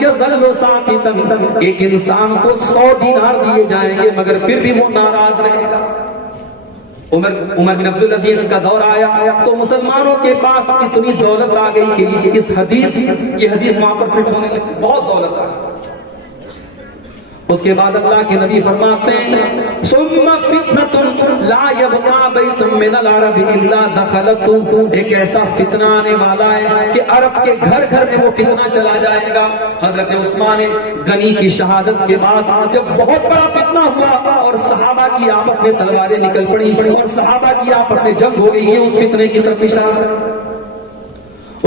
یظل ساکتا، ایک انسان کو 100 دینار دیے جائیں گے مگر پھر بھی وہ ناراض رہے گا۔ عمر بن عبدالعزیز کا دور آیا تو مسلمانوں کے پاس اتنی دولت آ گئی کہ یہ حدیث وہاں پر فٹ ہونے لگی، بہت دولت آ گئی۔ اس کے بعد اللہ کے نبی فرماتے ہیں ثم فتنة لا يبقى بيت من العرب الا دخلته، ایک ایسا فتنہ آنے والا ہے کہ عرب کے گھر گھر میں وہ فتنہ چلا جائے گا۔ حضرت عثمان غنی کی شہادت کے بعد جب بہت بڑا فتنہ ہوا اور صحابہ کی آپس میں تلواریں نکل پڑی اور صحابہ کی آپس میں جنگ ہو گئی، یہ اس فتنے کی طرف اشارہ ہے۔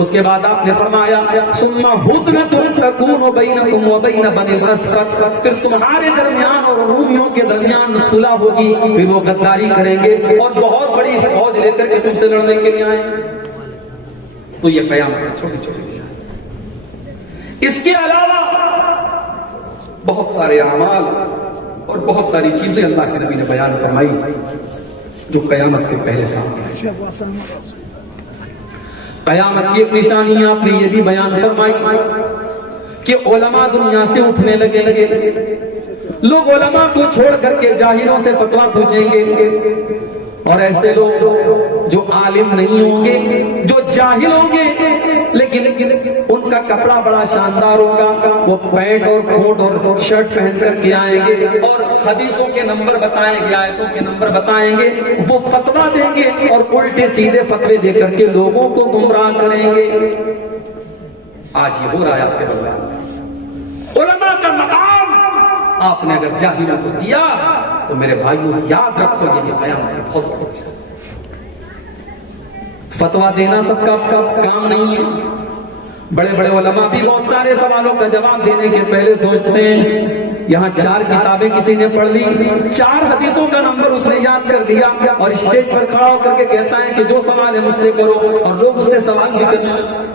اس کے بعد آپ نے فرمایا ثم ہدنۃ تکون بینکم وبین بنی الاسفر، پھر تمہارے درمیان اور رومیوں کے درمیان صلح ہوگی، پھر وہ غداری کریں گے اور بہت بڑی فوج لے کر کے تم سے لڑنے کے لیے آئیں۔ تو یہ قیامت چھوٹی چھوٹی، اس کے علاوہ بہت سارے اعمال اور بہت ساری چیزیں اللہ کے نبی نے بیان فرمائی جو قیامت کے پہلے سامنے ہیں۔ قیامت کی ایک نشانی آپ نے یہ بھی بیان فرمائی کہ علماء دنیا سے اٹھنے لگیں گے، لوگ علماء کو چھوڑ کر کے جاہلوں سے فتویٰ پوچھیں گے، اور ایسے لوگ جو عالم نہیں ہوں گے، جو جاہل ہوں گے لیکن ان کا کپڑا بڑا شاندار ہوگا، وہ پینٹ اور کوٹ اور شرٹ پہن کر کے آئیں گے اور حدیثوں کے نمبر بتائیں گے، آیتوں کے نمبر بتائیں گے، وہ فتویٰ دیں گے اور الٹے سیدھے فتوے دے کر کے لوگوں کو گمراہ کریں گے۔ آج یہ ہو رہا ہے آپ کے درمیان۔ علماء کا مقام آپ نے اگر جاہلوں کو دیا تو میرے بھائیوں یاد رکھو یہ بھی قیامت کی بہت بڑی ہے۔ فتویٰ دینا سب کا کام نہیں ہے۔ بڑے بڑے علماء بھی بہت سارے سوالوں کا جواب دینے کے پہلے سوچتے ہیں، یہاں 4 کتابیں کسی نے پڑھ لی، 4 حدیثوں کا نمبر اس نے یاد کر لیا اور اسٹیج پر کھڑا ہو کر کے کہتا ہے کہ جو سوال ہے مجھ سے کرو، اور لوگ اس سے سوال بھی کرنے لگتے۔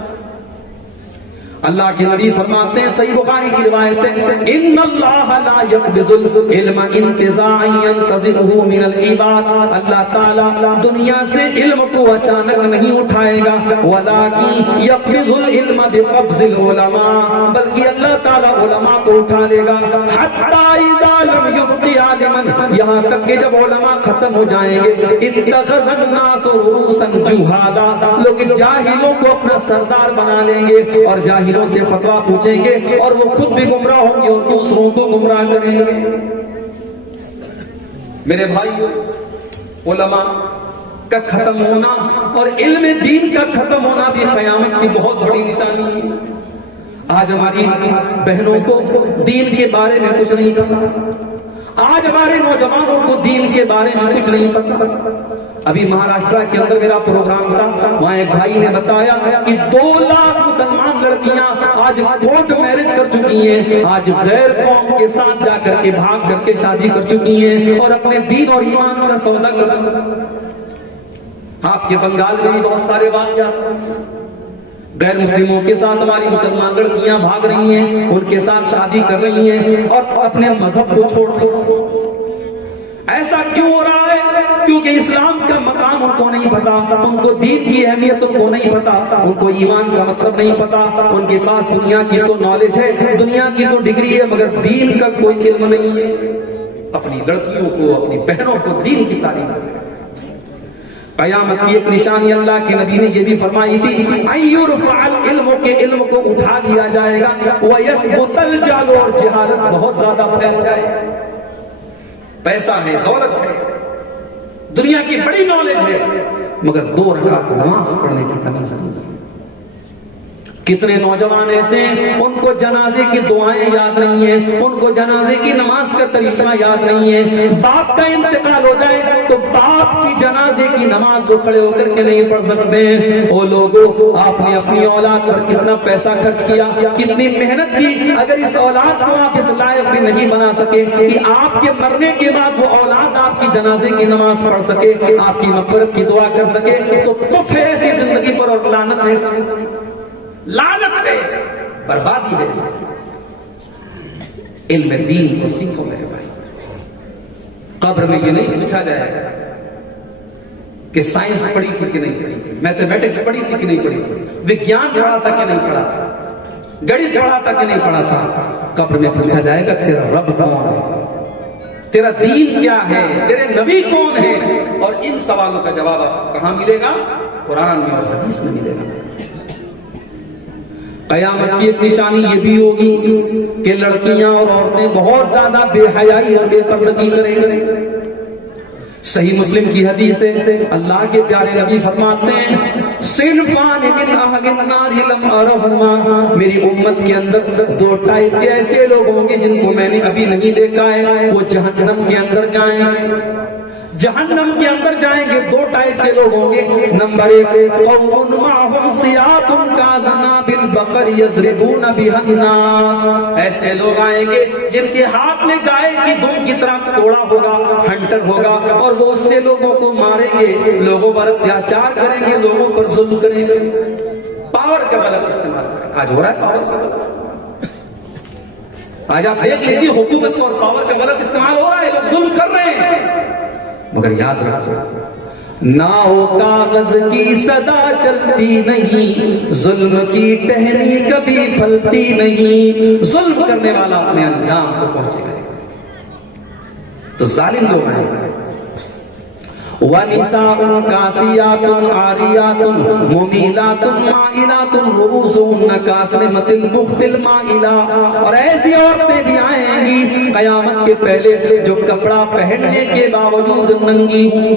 اللہ کے نبی فرماتے ہیں، صحیح بخاری کی روایت ہے، ان اللہ لا يقبض العلم انتزاعا ينتزعه من العباد، اللہ تعالی دنیا سے علم کو اچانک نہیں اٹھائے گا، ولکن يقبض العلم بقبض العلماء، بلکہ اللہ تعالی علماء کو اٹھا لے گا، حتی اذا لم يبق عالما، یہاں تک کہ جب علماء ختم ہو جائیں گے، اتخذ الناس رؤوسا جہالا، لوگ جاہلوں کو اپنا سردار بنا لیں گے اور جاہلوں سے فتویٰ پوچھیں گے اور وہ خود بھی گمراہ ہوں گے اور دوسروں کو گمراہ کریں گے۔ میرے بھائیو، علماء کا ختم ہونا اور علم دین کا ختم ہونا بھی قیامت کی بہت بڑی نشانی ہے۔ آج ہماری بہنوں کو دین کے بارے میں کچھ نہیں پتا، آج ہمارے نوجوانوں کو دین کے بارے میں کچھ نہیں پتا۔ ابھی مہاراشٹر کے اندر میرا پروگرام تھا، وہاں ایک بھائی نے بتایا کہ 2 لاکھ مسلمان لڑکیاں آج کورٹ میرج کر چکی ہیں، آج غیر قوم کے ساتھ جا کر کے بھاگ کر کے شادی کر چکی ہیں اور اپنے دین اور ایمان کا سودا کر چکی ہیں۔ آپ کے بنگال میں بھی بہت سارے واقعات ہیں، غیر مسلموں کے ساتھ ہماری مسلمان لڑکیاں بھاگ رہی ہیں، ان کے ساتھ شادی کر رہی ہیں اور اپنے مذہب کو چھوڑ رہی ہیں۔ ایسا کیوں ہو رہا ہے؟ کیونکہ اسلام کا مقام ان کو نہیں پتا، ان کو دین کی اہمیت ان کو نہیں پتا، ان کو ایمان کا مطلب نہیں پتا، ان کے پاس دنیا کی تو نالج ہے، دنیا کی تو ڈگری ہے مگر دین کا کوئی علم نہیں ہے۔ اپنی لڑکیوں کو، اپنی بہنوں کو دین کی تعلیم دیں۔ قیامت کی ایک نشانی اللہ کے نبی نے یہ بھی فرمائی تھی، اَيُّرْفَعَ الْعِلْمُ کے علم کو اٹھا لیا جائے گا، وَيَسْبُتَ الْجَهْلُ اور جہالت بہت زیادہ پھیل جائے۔ پیسہ ہے، دولت ہے، دنیا کی بڑی نالج ہے، مگر 2 رکعت نماز پڑھنے کی تمیز نہیں ہے۔ کتنے نوجوان ایسے ہیں ان کو جنازے کی دعائیں یاد نہیں ہیں، ان کو جنازے کی نماز کا طریقہ یاد نہیں ہے۔ باپ کا انتقال ہو جائے تو باپ کی جنازے کی نماز وہ کھڑے ہو کر کے نہیں پڑھ سکتے ہیں۔ او لوگوں، آپ نے اپنی اولاد پر کتنا پیسہ خرچ کیا، کتنی محنت کی، اگر اس اولاد کو آپ اس لائق بھی نہیں بنا سکے کہ آپ کے مرنے کے بعد وہ اولاد آپ کی جنازے کی نماز پڑھ سکے، آپ کی مغفرت کی دعا کر سکے، تو کفر ہے ایسی زندگی پر اور لعنت ہے ایسی زندگی، لعنت ہے، بربادی ہے۔ علم دین کو سیکھو میرے بھائی۔ قبر میں یہ نہیں پوچھا جائے گا کہ سائنس پڑھی تھی کہ نہیں پڑھی تھی، میتھمیٹکس پڑھی تھی کہ نہیں پڑھی تھی، وگیان پڑھا تھا کہ نہیں پڑھا تھا۔ گڑی پڑھا تھا کہ نہیں پڑھا تھا؟ قبر میں پوچھا جائے گا تیرا رب کون ہے، تیرا دین کیا ہے، تیرے نبی کون ہے؟ اور ان سوالوں کا جواب آپ کو کہاں ملے گا؟ قرآن میں اور حدیث میں ملے گا۔ قیامت کی ایک نشانی یہ بھی ہوگی کہ لڑکیاں اور عورتیں بہت زیادہ بے حیائی اور بے پردگی کریں گے۔ صحیح مسلم کی حدیث ہے، اللہ کے پیارے نبی فرماتے ہیں صنفان من اہل النار لم ارہما، میری امت کے اندر دو ٹائپ کے ایسے لوگ ہوں گے جن کو میں نے ابھی نہیں دیکھا ہے، وہ جہنم کے اندر جائیں گے۔ جہنم کے اندر جائیں گے دو ٹائپ کے لوگ ہوں گے۔ نمبر ایک، قوم معہم سیات کاذناب البقر یضربون بها الناس، ایسے لوگ آئیں گے جن کے ہاتھ میں گائے کی دم کی طرح کوڑا ہوگا، ہنٹر ہوگا، اور وہ اس سے لوگوں کو ماریں گے، لوگوں پر اتیاچار کریں گے، لوگوں پر ظلم کریں گے، پاور کا غلط استعمال کریں گے۔ آج ہو رہا ہے پاور کا غلط استعمال، آج آپ دیکھ لیجیے حکومت اور پاور کا غلط استعمال ہو رہا ہے، لوگ ظلم کر رہے ہیں۔ مگر یاد رکھو، ناؤ کاغذ کی صدا چلتی نہیں، ظلم کی ٹہنی کبھی پھلتی نہیں، ظلم کرنے والا اپنے انجام کو پہنچے گا۔ تو ظالم لوگ ہیں۔ وَنِسَاءٌ كَاسِيَاتٌ عَارِيَاتٌ مُمِيلَاتٌ مَائِلَاتٌ رُؤُوسُهُنَّ كَأَسْنِمَةِ الْبُخْتِ الْمَائِلَةِ، اور ایسی عورتیں بھی آئیں گی قیامت کے پہلے جو کپڑا پہننے کے باوجود ننگی ہوں،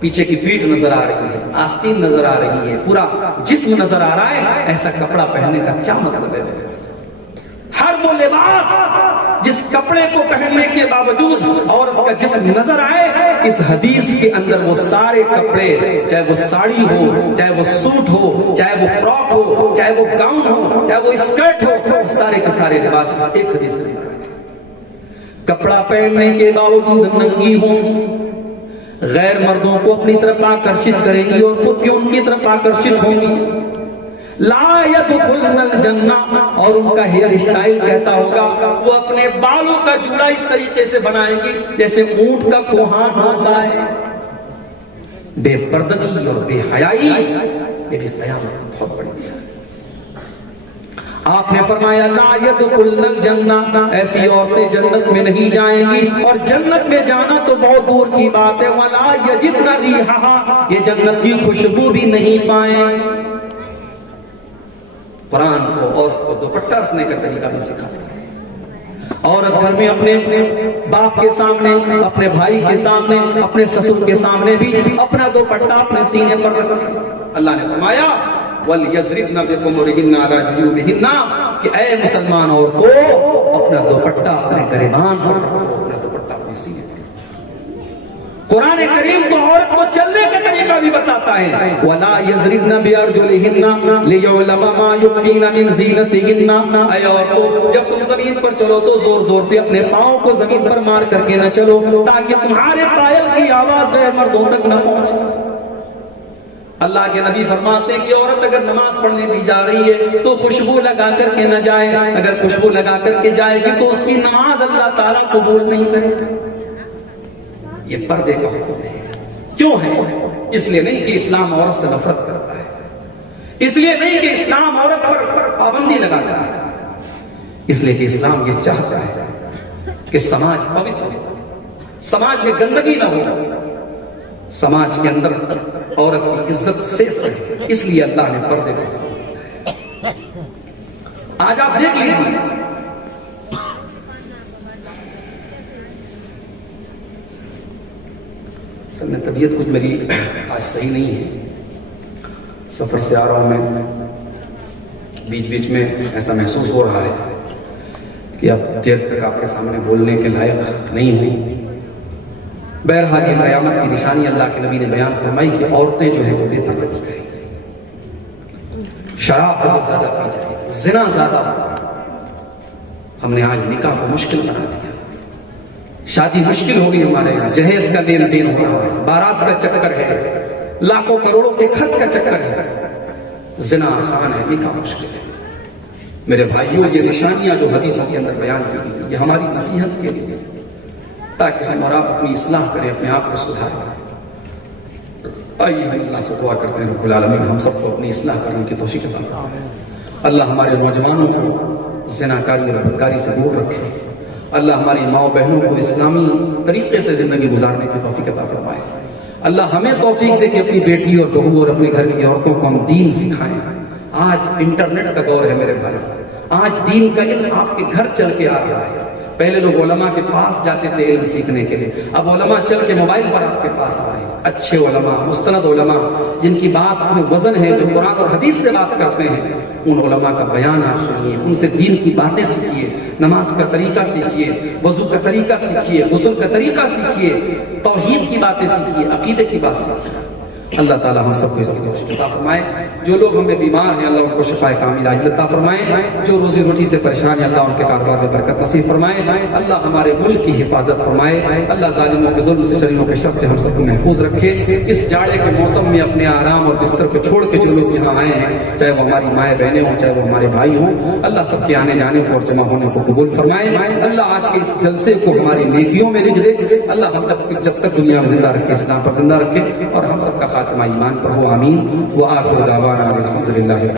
پیچھے کی پیٹھ نظر آ رہی ہے، آستین نظر آ رہی ہے، پورا جسم نظر آ رہا ہے، ایسا کپڑا پہننے کا کیا مطلب ہے؟ ہر وہ لباس جس کپڑے کو پہننے کے باوجود عورت کا جسم نظر آئے، اس حدیث کے اندر وہ سارے کپڑے، چاہے وہ ساڑی ہو، چاہے وہ سوٹ ہو، چاہے وہ فراک ہو، چاہے وہ گاؤن ہو، چاہے وہ اسکرٹ ہو، وہ سارے کے سارے لباس اس ایک حدیث کے اندر کپڑا پہننے کے باوجود ننگی ہوں، غیر مردوں کو اپنی طرف آکرشت کریں گی اور خود بھی ان کی طرف آکرشت ہوں گی۔ لا يدخلن الجنہ، اور ان کا ہیئر اسٹائل کیسا ہوگا؟ وہ اپنے بالوں کا جوڑا اس طریقے سے بنائیں گی جیسے اونٹ کا کوہان ہوتا ہے۔ بے پردگی اور بے حیائی، یہ بھی قیامت کی بہت بڑی نشانی۔ آپ نے فرمایا لا يدخلن الجنہ، ایسی عورتیں جنت میں نہیں جائیں گی، اور جنت میں جانا تو بہت دور کی بات ہے، ولا یجدن ریحہا، یہ جنت کی خوشبو بھی نہیں پائیں۔ قرآن کو عورت کو دوپٹہ رکھنے کا طریقہ بھی سکھاتا ہے۔ عورت گھر میں اپنے باپ کے سامنے، اپنے بھائی کے سامنے، اپنے سسر کے سامنے بھی اپنا دوپٹہ اپنے سینے پر رکھے۔ اللہ نے فرمایا وَلْيَضْرِبْنَ بِخُمُرِهِنَّ عَلَى جُيُوبِهِنَّ، کہ اے مسلمان عورتوں اپنا دوپٹہ اپنے گریبان پر رکھو، اپنا دوپٹہ اپنے سینے پر۔ قرآن کریم تو عورت کو چلنے کا طریقہ بھی بتاتا ہے، وَلَا يَضْرِبْنَ بِأَرْجُلِهِنَّ لِيُعْلَمَ مَا يُخْفِينَ مِنْ زِينَتِهِنَّ، اے عورتوں جب تم زمین پر چلو تو زور زور سے اپنے پاؤں کو زمین پر مار کر کے نہ چلو، تاکہ تمہارے پائل کی آواز غیر مردوں تک نہ پہنچے۔ اللہ کے نبی فرماتے ہیں کہ عورت اگر نماز پڑھنے بھی جا رہی ہے تو خوشبو لگا کر کے نہ جائے، اگر خوشبو لگا کر کے جائے گی تو اس کی نماز اللہ تعالیٰ قبول نہیں کرے گا۔ یہ پردے کا حکم ہے۔ کیوں ہے؟ اس لیے نہیں کہ اسلام عورت سے نفرت کرتا ہے، اس لیے نہیں کہ اسلام عورت پر پابندی لگاتا ہے، اس لیے کہ اسلام یہ چاہتا ہے کہ سماج پوتر ہو، سماج میں گندگی نہ ہو، سماج کے اندر عورت کی عزت سیف رہے، اس لیے اللہ نے پردے کو حکم دیا۔ آج آپ دیکھ لیجیے میں طبیعت کچھ میری آج صحیح نہیں ہے، سفر سے آ رہا ہوں میں، بیچ بیچ میں ایسا محسوس ہو رہا ہے کہ اب دیر تک آپ کے سامنے بولنے کے لائق نہیں ہوں۔ بہرحال یہ قیامت کی نشانی اللہ کے نبی نے بیان فرمائی کہ عورتیں جو ہیں وہ بے پردگی کریں گی، شراب بہت زیادہ پی جائے گی، زنا زیادہ ہوگا۔ ہم نے آج نکاح کو مشکل بنا دیا، شادی مشکل ہو گئی، ہمارے یہاں جہیز کا لین دین ہو رہا ہے، بارات کا چکر ہے، لاکھوں کروڑوں کے خرچ کا چکر ہے، زنا آسان ہے، نکاح مشکل ہے۔ میرے بھائیوں، یہ نشانیاں جو حدیثوں کے اندر بیان کی گئی یہ ہماری نصیحت کے لیے، تاکہ ہم اور آپ اپنی اصلاح کریں، اپنے آپ کو سدھاریں۔ آئیے ہم اللہ سے دعا کرتے ہیں رب العالمین ہم سب کو اپنی اصلاح کرنے کی توفیق عطا فرمائے۔ اللہ ہمارے نوجوانوں کو زناکاری اور بدکاری سے دور رکھے. اللہ ہماری ماں بہنوں کو اسلامی طریقے سے زندگی گزارنے کی توفیق عطا فرمائے. اللہ ہمیں توفیق دے کہ اپنی بیٹی اور بہو اور اپنے گھر کی عورتوں کو ہم دین سکھائیں. آج انٹرنیٹ کا دور ہے میرے بھائی. آج دین کا علم آپ کے گھر چل کے آ رہا ہے. پہلے لوگ علماء کے پاس جاتے تھے علم سیکھنے کے لیے, اب علماء چل کے موبائل پر آپ کے پاس آ رہے ہیں. اچھے علماء, مستند علماء, جن کی بات میں وزن ہے, جو قرآن اور حدیث سے بات کرتے ہیں, ان علماء کا بیان آپ سنیے, ان سے دین کی باتیں سیکھیے, نماز کا طریقہ سیکھیے, وضو کا طریقہ سیکھیے, غسل کا طریقہ سیکھیے, توحید کی باتیں سیکھیے, عقیدے کی بات سیکھیے. اللہ تعالیٰ ہم سب کو اس کی توفیق عطا فرمائے. جو لوگ ہم میں بیمار ہیں اللہ ان کو شفاء کامل عاجل عطا فرمائے. جو روزی روٹی سے پریشان ہیں اللہ ان کے کاروبار میں برکت نصیب فرمائے. اللہ ہمارے ملک کی حفاظت فرمائے. اللہ ظالموں کے ظلم سے, شریروں کے شر سے ہم سب کو محفوظ رکھے. اس جاڑے کے موسم میں اپنے آرام اور بستر کو چھوڑ کے جو لوگ یہاں آئے ہیں, چاہے وہ ہماری مائیں بہنیں ہوں, چاہے وہ ہمارے بھائی ہوں, اللہ سب کے آنے جانے کو اور جمع ہونے کو قبول فرمائے. اللہ آج کے اس جلسے کو ہماری نیکیوں میں لکھ دے. اللہ ہم جب تک دنیا میں زندہ رکھے, اسلام پر زندہ رکھے, اور ہم سب کا خاتمہ ایمان پر ہو. آمین. وآخر دعوانا الحمدللہ.